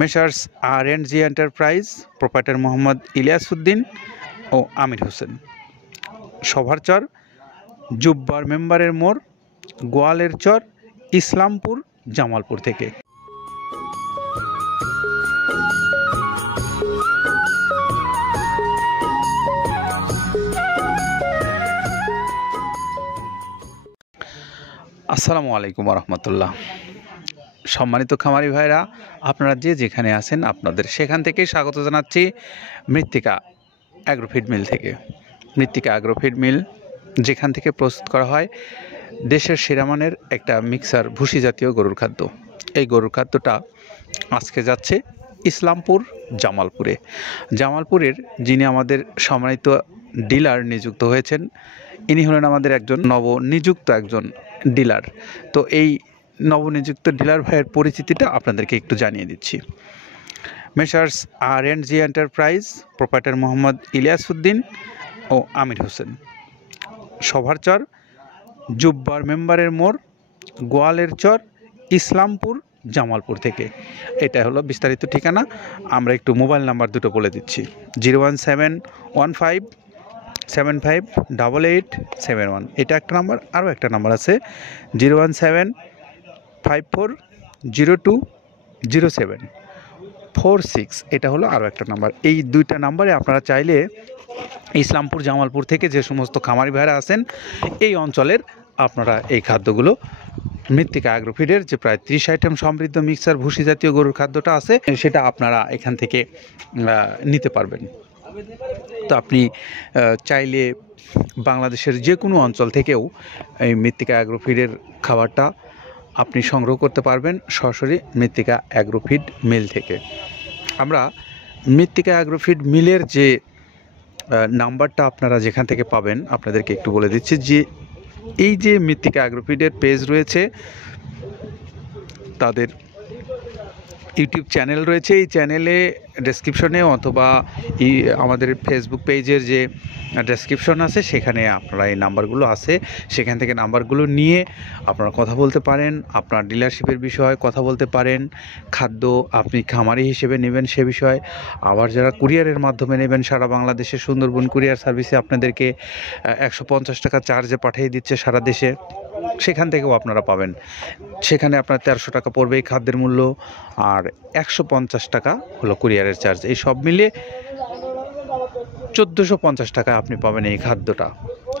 Messrs R&G enterprise, proprietor Mohammad Ilias Uddin ও আমির হোসেন, সভারচর, জুব্বার মেম্বারের মোড়, গোয়ালের চর, ইসলামপুর, জামালপুর থেকে। আসসালামু আলাইকুম রহমতুল্লাহ। সম্মানিত খামারি ভাইরা, আপনারা যে যেখানে আছেন আপনাদের সেখান থেকেই স্বাগত জানাচ্ছি মৃত্তিকা অ্যাগ্রোফিড মিল থেকে। মৃত্তিকা অ্যাগ্রোফিড মিল যেখান থেকে প্রস্তুত করা হয় দেশের সেরা মানের একটা মিক্সার ভুসি জাতীয় গরুর খাদ্য। এই গরুর খাদ্যটা আজকে যাচ্ছে ইসলামপুর, জামালপুরে। জামালপুরের যিনি আমাদের সম্মানিত ডিলার নিযুক্ত হয়েছেন, ইনি হলেন আমাদের একজন নবনিযুক্ত একজন ডিলার। তো এই নবনিযুক্ত ডিলার ভাইয়ের পরিচিতিটা আপনাদেরকে একটু জানিয়ে দিচ্ছি। Messrs R&G enterprise, proprietor Mohammad Ilias Uddin ও আমির হোসেন, সভারচর, জুব্বার মেম্বারের মোড়, গোয়ালের চর, ইসলামপুর, জামালপুর থেকে। এটা হলো বিস্তারিত ঠিকানা। আমরা একটু মোবাইল নাম্বার দুটো বলে দিচ্ছি। 01715758871। এটা একটা নাম্বার। আরও একটা নাম্বার আছে 01754020746। এটা হলো আরও একটা নাম্বার। এই দুইটা নাম্বারে আপনারা চাইলে ইসলামপুর, জামালপুর থেকে যে সমস্ত খামারি ভাইরা আছেন এই অঞ্চলের, আপনারা এই খাদ্যগুলো মৃত্তিকা অ্যাগ্রোফিডের যে প্রায় 30 আইটেম সমৃদ্ধ মিক্সার ভুসি জাতীয় গরুর খাদ্যটা আছে সেটা আপনারা এখান থেকে নিতে পারবেন। তো আপনি চাইলে বাংলাদেশের যে কোনো অঞ্চল থেকেও এই মৃত্তিকা অ্যাগ্রোফিডের খাবারটা আপনি সংগ্রহ করতে পারবেন সরাসরি মৃত্তিকা অ্যাগ্রোফিড মিল থেকে। আমরা মৃত্তিকা অ্যাগ্রোফিড মিলের যে নাম্বারটা আপনারা যেখান থেকে পাবেন আপনাদেরকে একটু বলে দিচ্ছি। যে এই যে মৃত্তিকা অ্যাগ্রোফিডের পেজ রয়েছে, তাদের ইউটিউব চ্যানেল রয়েছে। এই চ্যানেলে ডেসক্রিপশনে অথবা আমাদের ফেসবুক পেজের যে ডেসক্রিপশন আছে সেখানে আপনারা এই নাম্বারগুলো আছে, সেখান থেকে নাম্বারগুলো নিয়ে আপনারা কথা বলতে পারেন, আপনার ডিলারশিপের বিষয়ে কথা বলতে পারেন, খাদ্য আপনি খামারি হিসেবে নেবেন সে বিষয়ে। আবার যারা কুরিয়ারের মাধ্যমে নেবেন, সারা বাংলাদেশে সুন্দরবন কুরিয়ার সার্ভিসে আপনাদেরকে 150 টাকা চার্জে পাঠিয়ে দিচ্ছে সারা দেশে, সেখান থেকেও আপনারা পাবেন। সেখানে আপনার 1300 টাকা পড়বে এই খাদ্যের মূল্য, আর 150 টাকা হলো কুরিয়ারের চার্জ। এই সব মিলিয়ে 1450 টাকায় আপনি পাবেন এই খাদ্যটা।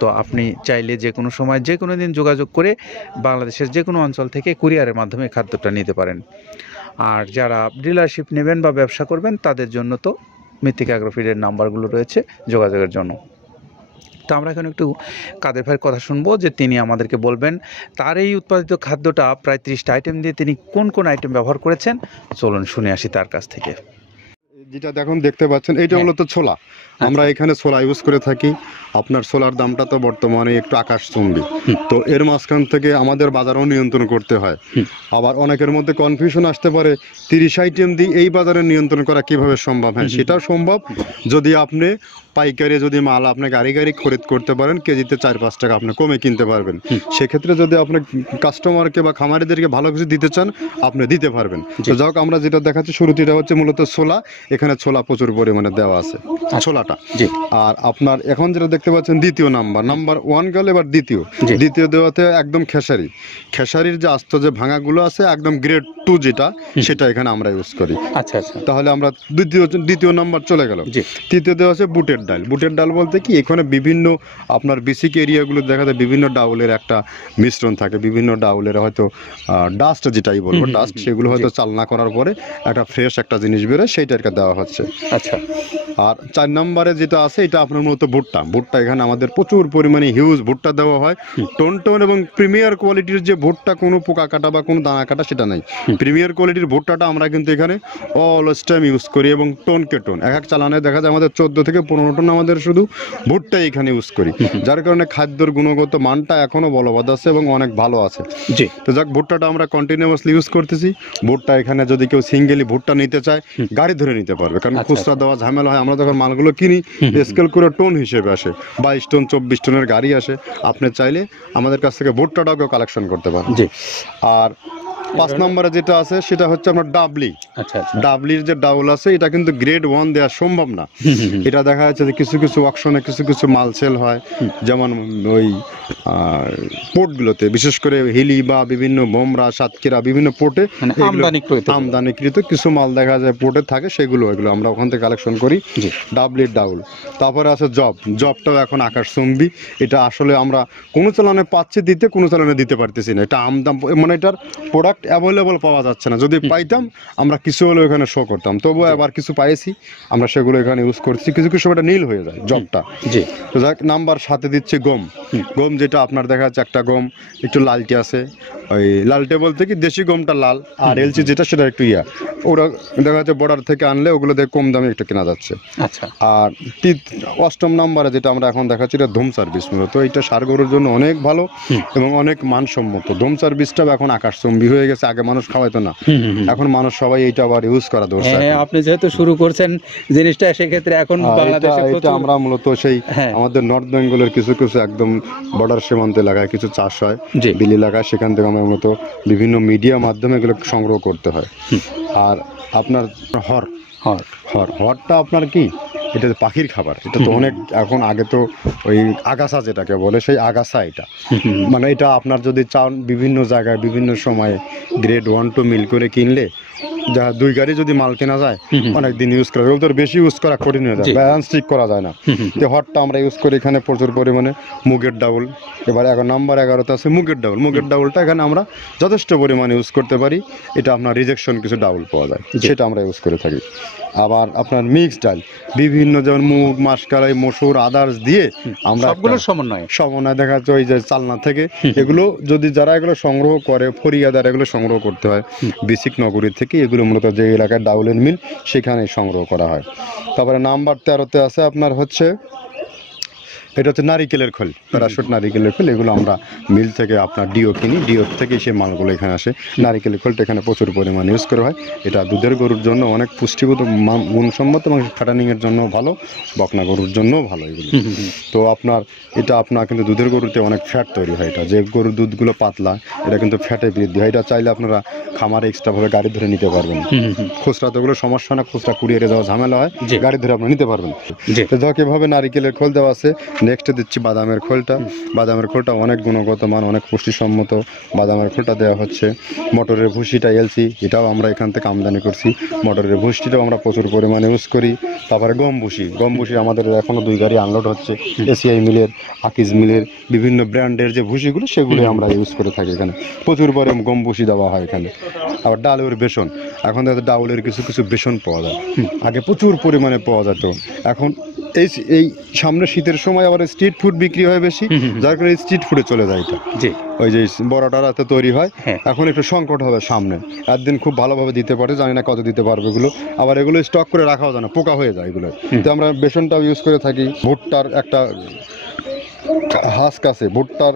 তো আপনি চাইলে যে কোনো সময় যে কোনো দিন যোগাযোগ করে বাংলাদেশের যে কোনো অঞ্চল থেকে কুরিয়ারের মাধ্যমে খাদ্যটা নিতে পারেন। আর যারা ডিলারশিপ নেবেন বা ব্যবসা করবেন তাদের জন্য তো মৃত্তিকা অ্যাগ্রোফিডের নাম্বারগুলো রয়েছে যোগাযোগের জন্য। তো আমরা এখন একটু কাদের ভাইয়ের কথা শুনবো, যে তিনি আমাদেরকে বলবেন তার এই উৎপাদিত খাদ্যটা প্রায় 30টা আইটেম দিয়ে তিনি কোন কোন আইটেম ব্যবহার করেছেন। চলুন শুনে আসি তার কাছ থেকে। যেটা দেখুন দেখতে পাচ্ছেন এইটা হলো তো ছোলা। আমরা এখানে ছোলা ইউজ করে থাকি। আপনার ছোলার দামটা তো বর্তমানে একটু আকাশচুম্বী। তো এর মাঝখান থেকে আমাদের বাজারও নিয়ন্ত্রণ করতে হয়। আবার অনেকের মধ্যে কনফিউশন আসতে পারে 30 আইটেম দিয়ে এই বাজারে নিয়ন্ত্রণ করা কিভাবে সম্ভব। হ্যাঁ, সেটাও সম্ভব যদি আপনি পাইকারি যদি মাল আপনি গাড়ি খরিদ করতে পারেন, কেজিতে 4-5 টাকা আপনি কমে কিনতে পারবেন। সেক্ষেত্রে যদি আপনি কাস্টমারকে বা খামারিদেরকে ভালো কিছু দিতে চান আপনি দিতে পারবেন। তো যাই হোক, আমরা যেটা দেখাচ্ছি শুরুতে এটা হচ্ছে মূলত ছোলা। এখানে ছোলা প্রচুর পরিমাণে দেওয়া আছে ছোলাটা। আর আপনার এখন যেটা দেখতে পাচ্ছেন দ্বিতীয় নাম্বার 1 গেল, এবার দ্বিতীয় দেওয়াতে একদম খেসারির যে আস্ত যে ভাঙাগুলো আছে একদম গ্রেড 2 যেটা, সেটা এখানে আমরা ইউজ করি। আচ্ছা, তাহলে আমরা দ্বিতীয় নাম্বার চলে গেল। তৃতীয় দেওয়া আছে বুটের ডাল বলতে কি, এখানে বিভিন্ন আপনার বেসিক এরিয়াগুলো দেখা যায় বিভিন্ন ডাউলের একটা মিশ্রণ থাকে, বিভিন্ন ডাউলের হয়তো ডাস্ট যেটাই বলবো ডাস্ট, সেগুলো হয়তো চালনা করার পরে একটা ফ্রেশ একটা জিনিস বেরোয়, সেইটাকে দেওয়া হচ্ছে। আচ্ছা, আর 4 নম্বরে যেটা আছে এটা আপনার মূলত ভুট্টা। এখানে আমাদের প্রচুর পরিমাণে হিউজ ভুট্টা দেওয়া হয়। টোন এবং প্রিমিয়ার কোয়ালিটির যে ভুট্টা, কোনো পোকা কাটা বা কোনো দানা কাটা সেটা নাই। প্রিমিয়ার কোয়ালিটির ভুট্টাটা আমরা কিন্তু এখানে অলওয়েজ টাইম ইউজ করি, এবং টোনকে টোন এক চালানে দেখা যায় আমাদের 14 থেকে 15 টন আমাদের শুধু ভুট্টা এখানে ইউজ করি, যার কারণে খাদ্যর গুণগত মানটা এখনো বলবৎ আছে এবং অনেক ভালো আছে। জি, তো যাক, ভুট্টাটা আমরা কন্টিনিউয়াসলি ইউজ করতেছি। ভুট্টা এখানে যদি কেউ সিঙ্গেলি ভুট্টা নিতে চায় গাড়ি ধরে নিতে পারবে, কারণ খুচরা দেওয়া ঝামেলা হয়। আমরা যখন মালগুলো কিনি স্কেল করে টোন হিসেবে আসে, 22 টন 24 টনের গাড়ি আসে। আপনি চাইলে আমাদের কাছ থেকে ভুট্টাটাও কালেকশন করতে পারেন। জি, আর 5 নম্বরে যেটা আছে সেটা হচ্ছে আপনার ডাবলি। আচ্ছা আচ্ছা। ডাবলির যে ডাউল আছে এটা কিন্তু গ্রেড 1 দেওয়া সম্ভব না। এটা দেখা যাচ্ছে যে কিছু কিছু অকশনে কিছু কিছু মাল সেল হয়, যেমন ওই পোর্টগুলোতে, বিশেষ করে হিলি বা বিভিন্ন বোমরা, সাতক্ষীরা বিভিন্ন পোর্টে মানে আমদানিকৃত কিছু মাল দেখা যায় পোর্টে থাকে, এগুলো আমরা ওখান থেকে কালেকশন করি। ডাবলির ডাউল। তারপরে আছে জবটাও এখন আকাশচুম্বী। এটা আসলে আমরা কোনো চালানে পাচ্ছি দিতে, কোনো চালানে দিতে পারতেছি না। এটা আমদাম, মানে এটার প্রোডাক্ট অ্যাভেলেবল পাওয়া যাচ্ছে না। যদি পাইতাম আমরা কিছু হলেও এখানে শো করতাম, তবুও এবার কিছু পাইছি, আমরা সেগুলো এখানে ইউজ করছি। কিছু কিছু এটা নীল হয়ে যায় জবটা। তো যাক, নাম্বার 7-এ দিচ্ছে গম। যেটা আপনার দেখা যাচ্ছে একটা গম একটু লালটে আছে, ওই লালটে বলতে কি দেশি গমটা লাল, আর এলচি যেটা সেটা একটু ওরা দেখা যাচ্ছে বর্ডার থেকে আনলে ওগুলো দেখে কম দামে একটু কেনা যাচ্ছে। আচ্ছা। আর 8ম নম্বরে যেটা আমরা এখন দেখাচ্ছি এটা ধুম সার্ভিস। মূলত এটা ষাঁড় গরুর জন্য অনেক ভালো এবং অনেক মানসম্মত। ধুম সার্ভিসটাও এখন আকাশচুম্বী হয়ে গেছে। আগে মানুষ খাওয়াইতো না, এখন মানুষ সবাই এইটা আবার ইউজ করা দরকার। আপনি যেহেতু শুরু করছেন জিনিসটা, সেক্ষেত্রে এখন বাংলাদেশে এটা আমরা মূলত সেই আমাদের নর্থ বেঙ্গলের কিছু কিছু একদম বর্ডার সীমান্ত এলাকায় কিছু চাষ হয়, বিল এলাকায়, সেখান থেকে আমরা মূলত বিভিন্ন মিডিয়া মাধ্যমে এগুলো সংগ্রহ করতে হয়। আর আপনার হরটা আপনার কি, এটা পাখির খাবার। এটা তো অনেক এখন, আগে তো ওই আগাছা যেটাকে বলে সেই আগাছা, এটা মানে এটা আপনার যদি চান বিভিন্ন জায়গায় বিভিন্ন সময়ে গ্রেড 1-2 মিল করে কিনলে যা 2 গাড়ি যদি মাল কেনা যায়, অনেক দিন ইউজ করা যায়। ওদের বেশি ইউজ করা কঠিন হয়ে যায়, ব্যালেন্স ঠিক করা যায় না। তো হটটা আমরা ইউজ করি এখানে প্রচুর পরিমাণে। মুগের ডাউল, এবার নাম্বার 11-তে আছে মুগের ডাউলটা এখানে আমরা যথেষ্ট পরিমাণে ইউজ করতে পারি। এটা আপনার রিজেকশন কিছু ডাউল পাওয়া যায়, সেটা আমরা ইউজ করে থাকি। আবার আপনার মিক্সড ডাল বিভিন্ন, যেমন মুগ, মাসকলাই, মসুর, আদার্স দিয়ে আমরা সবগুলোর সমন্বয় দেখা যাচ্ছে ওই যে চালনা থেকে এগুলো যদি যারা এগুলো সংগ্রহ করে, ফরিয়াদার এগুলো সংগ্রহ করতে হয় বেসিক নগরী থেকে। এগুলো মূলত যে এলাকায় ডাউলের মিল সেখানে সংগ্রহ করা হয়। তারপরে নাম্বার 13-তে আছে আপনার হচ্ছে, এটা হচ্ছে নারিকেলের খোল, প্যারাশুট নারিকেলের খোল। এগুলো আমরা মিল থেকে আপনার ডিও কিনি, ডিও থেকে সেই মালগুলো এখানে আসে। নারিকেলের খোলটা এখানে প্রচুর পরিমাণে ইউজ করা হয়। এটা দুধের গরুর জন্য অনেক পুষ্টিগত গুণসম্মত এবং ফ্যাটানিংয়ের জন্য ভালো, বকনা গরুর জন্যও ভালো এগুলো। তো আপনার কিন্তু দুধের গরুতে অনেক ফ্যাট তৈরি হয়। এটা যে গরুর দুধগুলো পাতলা, এটা কিন্তু ফ্যাটে বৃদ্ধি হয়। এটা চাইলে আপনারা খামারে এক্সট্রাভাবে গাড়ি ধরে নিতে পারবেন। খুচরা তো ওগুলো সমস্যা না, খুচরা কুরিয়ারে যাওয়া ঝামেলা হয়, গাড়ি ধরে আপনি নিতে পারবেন। তো যাক, এভাবে নারিকেলের খোল দেওয়া আছে। নেক্সটে দিচ্ছি বাদামের খোলটা অনেক গুণগত মান, অনেক পুষ্টিসম্মত। বাদামের খোলটা দেওয়া হচ্ছে। মটরের ভুসিটা এলসি, এটাও আমরা এখান থেকে আমদানি করছি। মটরের ভুসিটাও আমরা প্রচুর পরিমাণে ইউজ করি। তারপরে গম ভুসি আমাদের এখনও 2 গাড়ি আনলোড হচ্ছে। এসিআই মিলের, আকিজ মিলের বিভিন্ন ব্র্যান্ডের যে ভুসিগুলো, সেগুলো আমরা ইউজ করে থাকি। এখানে প্রচুর পরিমাণে গম ভুসি দেওয়া হয় এখানে। আবার ডালের বেসন, এখন ডাউলের কিছু কিছু বেসন পাওয়া যায়, আগে প্রচুর পরিমাণে পাওয়া যেত। এখন এই সামনে শীতের সময় আবার স্ট্রিট ফুড বিক্রি হয় বেশি, যার কারণে স্ট্রিট ফুডে চলে যায় এটা। ওই যে বড়টা রাতে তৈরি হয়, এখন একটু সংকট হবে সামনে। একদিন খুব ভালোভাবে দিতে পারে, জানি না কত দিতে পারবে এগুলো। আবার এগুলো স্টক করে রাখাও যায় না, পোকা হয়ে যায় এগুলো। তো আমরা বেসনটাও ইউজ করে থাকি। ভুট্টার একটা হাস্ক আছে, ভুট্টার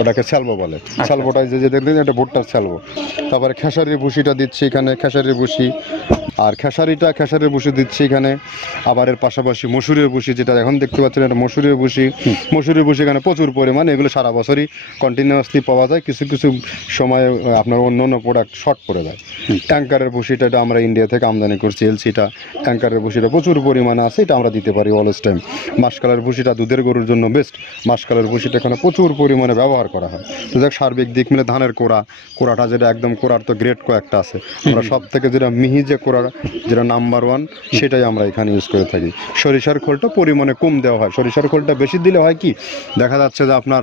ওটাকে স্যালবো বলে, স্যালবোটা যে দেখবেন এটা ভুট্টার স্যালবো। তারপরে খেসারির ভুসিটা দিচ্ছি এখানে, খেসারির ভুসি। আর খেসারির ভুসি দিচ্ছি এখানে। আবার এর পাশাপাশি মসুরের ভুসি, যেটা এখন দেখতে পাচ্ছেন, এটা মসুরের ভুসি এখানে প্রচুর পরিমাণে। এগুলো সারা বছরই কন্টিনিউয়াসলি পাওয়া যায়, কিছু কিছু সময় আপনার অন্য প্রোডাক্ট শর্ট পড়ে যায়। ট্যাঙ্কারের ভুসিটা এটা আমরা ইন্ডিয়া থেকে আমদানি করছি, এলসিটা। ট্যাঙ্কারের ভুসিটা প্রচুর পরিমাণে আছে, এটা আমরা দিতে পারি অলওয়েজ টাইম। মাসকালের ভুসিটা দুধের গরুর জন্য বেস্ট। মাসকালের ভুসিটা এখানে প্রচুর পরিমাণে ব্যবহার করা হয়। তো দেখ, সার্বিক দিক মিলে ধানের কোড়াটা যেটা একদম, কোড়ার তো গ্রেড কয়েকটা আছে, আমরা সব থেকে যেটা মিহি যে কোড়া, যেটা নাম্বার 1, সেটাই আমরা এখানে ইউজ করে থাকি। সরিষার খোলটা পরিমাণে কম দেওয়া হয়। সরিষার খোলটা বেশি দিলে হয় কি, দেখা যাচ্ছে যে আপনার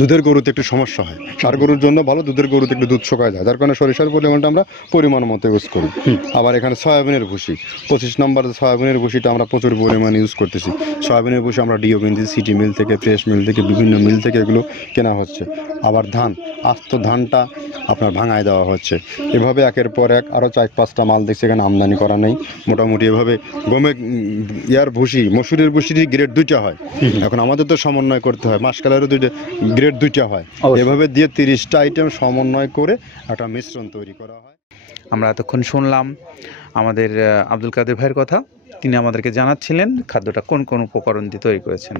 দুধের গরুতে একটু সমস্যা হয়। ষাঁড় গরুর জন্য ভালো, দুধের গরুতে একটু দুধ শুকায় যায়, যার কারণে সরিষার পরিমাণটা আমরা পরিমাণ মতো ইউজ করি। আবার এখানে সয়াবিনের ভুসি, 25 নম্বর সয়াবিনের ভুসিটা আমরা প্রচুর পরিমাণে ইউজ করতেছি। সয়াবিনের ভুসি আমরা ডিও কিনতেছি, সিটি মিল থেকে, ফ্রেশ মিল থেকে, বিভিন্ন মিল থেকে এগুলো কেনা হচ্ছে। আবার আস্ত ধানটা আপনার ভাঙায় দেওয়া হচ্ছে। এভাবে একের পর এক আরও 4-5টা মাল দেখছি এখানে আমদানি করা নেই। মোটামুটি এভাবে মসুরের ভুসির গ্রেড 2টা হয়। এখন আমাদের তো সমন্বয় করতে হয়, মাসকালেরও গ্রেড 2টা হয়। এভাবে দিয়ে 30টা আইটেম সমন্বয় করে একটা মিশ্রণ তৈরি করা হয়। আমরা এতক্ষণ শুনলাম আমাদের আব্দুল কাদের ভাইয়ের কথা। তিনি আমাদেরকে জানাচ্ছিলেন খাদ্যটা কোন কোন উপকরণ দিয়ে তৈরি করেছেন।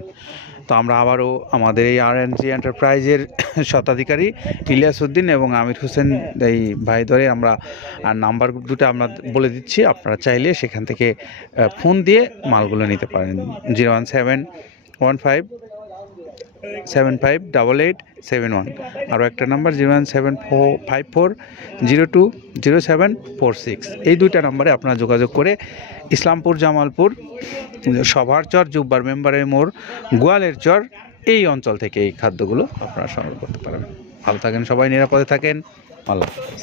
তো আমরা আবারও আমাদের এই RNG এন্টারপ্রাইজের স্বত্বাধিকারী ইলিয়াস উদ্দিন এবং আমির হোসেন এই ভাই ধরে আমরা নাম্বার দুটো আমরা বলে দিচ্ছি, আপনারা চাইলে সেখান থেকে ফোন দিয়ে মালগুলো নিতে পারেন। 01715758871, আরও একটা নাম্বার 01754020746। এই দুইটা নাম্বারে আপনারা যোগাযোগ করে ইসলামপুর, জামালপুর, সভার চর, জুব্বার মেম্বারের মোড়, গোয়ালের চর এই অঞ্চল থেকে এই খাদ্যগুলো আপনারা সংগ্রহ করতে পারবেন। ভালো থাকেন সবাই, নিরাপদে থাকেন, আল্লাহ হাফেজ।